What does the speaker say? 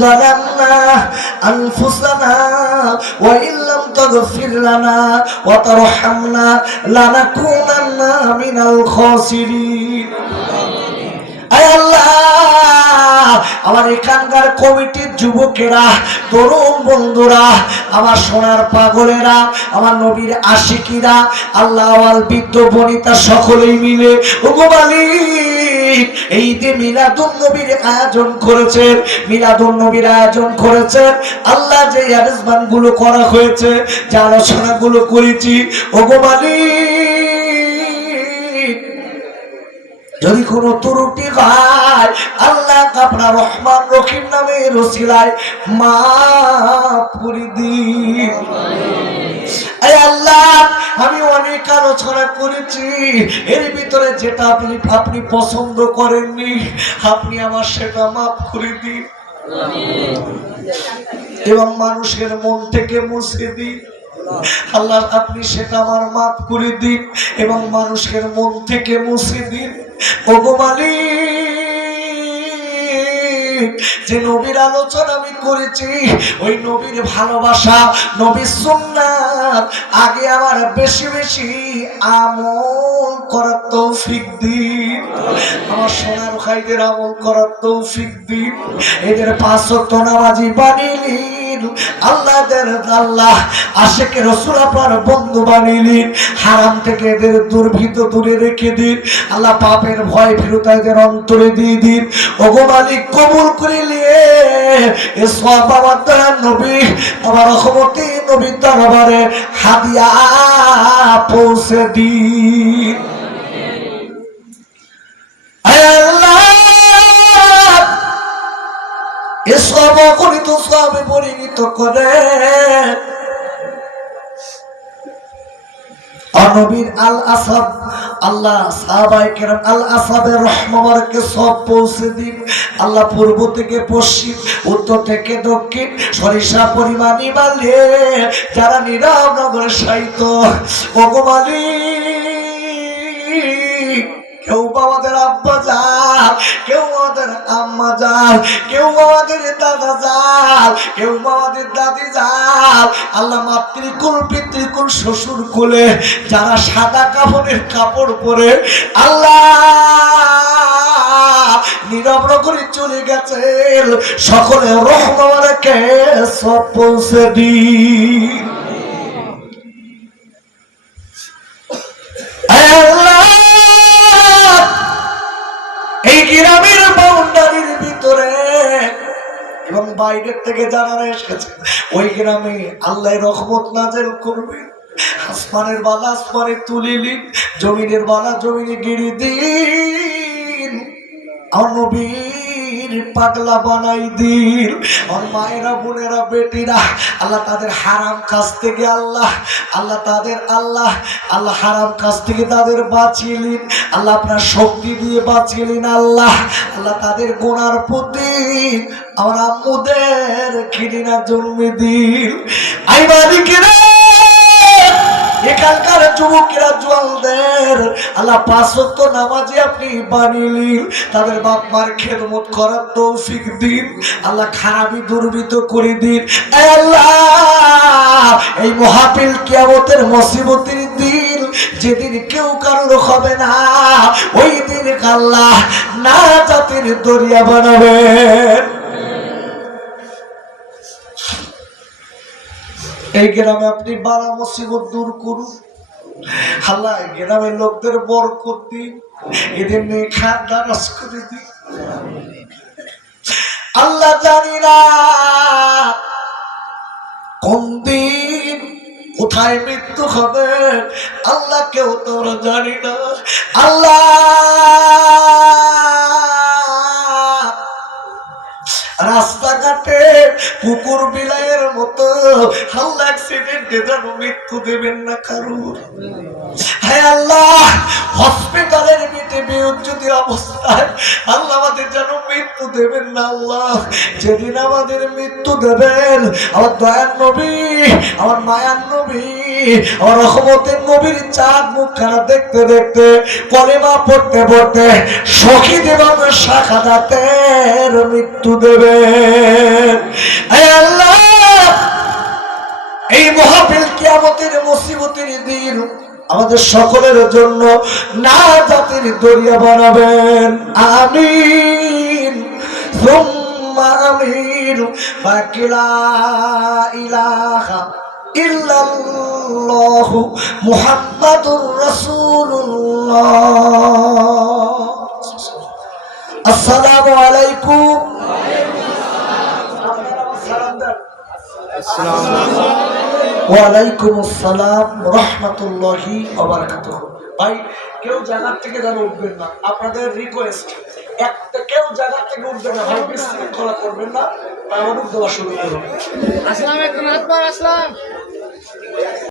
যালামনা আনফুসানা ওয়া ইল্লাম তাগফির লানা ওয়া তারহামনা লানাকুনান্না মিনাল খাসিরিন। আয় আল্লাহ, আমার এখানকার কমিটির যুবকেরা, তরুণ বন্ধুরা, আমার সোনার পাগলেরা, আমার নবীর আশিকিরা, আল্লাহ আল বৃদ্ধ বনিতা সকলেই মিলে ওগো মালিক এই যে মিলাদুন নবীর আয়োজন করেছেন, মিলাদুন নবীর আয়োজন করেছেন আল্লাহ, যে আরেজমান গুলো করা হয়েছে, যে আলোচনা গুলো করেছি ওগো মালিক, যদি কোনো ত্রুটি হয় আল্লাহ আপনার রহমান রহিম নামের ওসিলায় মাফ করে দিন। আল্লাহ, আমি অনেক আলোচনা করেছি, এর ভিতরে যেটা আপনি পছন্দ করেননি আপনি আমার সেটা মাফ করে দিন এবং মানুষের মন থেকে মুছে দিন। আল্লাহ, আপনি সেটা আমার মাফ করে দিন এবং মানুষের মন থেকে মুছে দিন। ওগো মালিক, যে নবীর আলোচনা আমি করেছি, ওই নবীর ভালোবাসা, নবীর সুন্নাত আগে আমার বেশি বেশি আমল করার তৌফিক দিন। আমার সোনার ভাইদের আমল করার তৌফিক দিন, এদের 5 ওয়াক্ত নামাজি বানিয়ে আল্লাহ আশেকে রাসূল আপনার বন্ধু বানিয়ে হারাম থেকে এদের দুর্ভীত দূরে রেখে দিন। আল্লাহ, পাপের ভয় ফিরতা এদের অন্তরে দিয়ে দিন। ওগো মালিক, কবুল করে নিয়ে এ সওয়াব আমার দয়ার নবী, আমার রহমতি নবী দরবারে হাদিয়া পৌঁছে দিন। এসব অগণিত সবে পরিণত করে নবীর আল আসাব, আল্লাহ সাহাবায়ে কেরাম আল আসাবের রহমতকে সব পৌঁছে দিন। আল্লাহ, পূর্ব থেকে পশ্চিম, উত্তর থেকে দক্ষিণ, সরিষা পরিমাণী বালে যারা নীরব নগরে সাহিত্য ওগো মালিক, কেউ আমাদের আব্বা যান, কেউ আমাদের আম্মা যান, কেউ আমাদের দাদা যান, কেউ আমাদের দাদি যান। আল্লাহ, মাতৃকুল পিতৃকুল শ্বশুর কুলে যারা সাদা কাপড়ের কাপড় পরে আল্লাহ নীরব করে চলে গেছেন, সকলে রহমতকে সব পৌঁছে দিন। এই গ্রামের বাউন্ডারির ভিতরে এবং বাইরের থেকে যারা এসেছে ওই গ্রামে আল্লাহ রহমত নাযিল করবে। আসমানের বালা আসমানে তুলিলিন, জমিনের বালা জমিনে গিরি দিন, আর নবীর পাগলা বানাই দিন। আর মায়েরা, বোনেরা, বেটিরা আল্লাহ তাদের হারাম কাজ থেকে আল্লাহ তাদের আল্লাহ হারাম কাজ থেকে তাদের বাঁচিলেন। আল্লাহ আপনার শক্তি দিয়ে বাঁচিলেন। আল্লাহ তাদের গোনার প্রতি আমার আম্মুদের ঘৃণা জন্মে দিন। আই মালিকেরা, এখানকার যুবকেরা জওয়ানদের আল্লাহ 5 ওয়াক্ত নামাজি আপনি বানিয়ে তাদের বাপ মার খেদমত করার তৌফিক দিন। আল্লাহ, খারাপি দুর্বৃত্ত করে দিন। আল্লাহ, এই মাহফিল কিয়ামতের মুসিবতের দিন, যেদিন কেউ কারোর হবে না, ওই দিন আল্লাহ নাজাতের দরিয়া বানাবেন। এই গ্রামে আপনি বালা মুসিবত দূর করুন। আল্লাহ, গ্রামের লোকদের বরকত দিন, এদের নেখার দারাজ করে দিন। আল্লাহ, জানি না কোন দিন কোথায় মৃত্যু হবে, আল্লাহ কেউ তোমরা জানি না। আল্লাহ, রাস্তাঘাটে কুকুর বিলাইয়ের মতো আল্লাহ অ্যাক্সিডেন্টে যেন মৃত্যু দেবেন না কারুর। হায় আল্লাহ, হসপিটালের বেডে বেউজ্জতি অবস্থায় আল্লাহ আমাদের যেন মৃত্যু দেবেন না আল্লাহ। যেদিন আমাদের মৃত্যু দেবেন, আমার দয়ার নবী, আমার মায়ার নবী, আমার রহমতের নবীর চাঁদ মুখখানা দেখতে দেখতে, কলেমা পড়তে পড়তে শহীদ এবং শাহাদাতের মৃত্যু দেবেন। হায় আল্লাহ, এই মহাফিল কিয়ামতের মুসিবতের দিন আমাদের সকলের জন্য নাজাতের দরিয়া বানাবেন। আমিন সুম্মা আমিন। বাকি লা ইলাহা ইল্লাল্লাহু মুহাম্মাদুর রাসূলুল্লাহ। আসসালামু আলাইকুম। ওয়ালাইকুম আসসালাম রাহমাতুল্লাহি ওয়া বারাকাতুহু। ভাই, কেউ জায়গা থেকে যেন উঠবেন না, আপনাদের রিকোয়েস্ট। কেউ জায়গা থেকে উঠবেন না ভাই, বিশৃঙ্খলা করবেন না। তারপর দেওয়া শুরু করুন। আসসালামু আলাইকুম।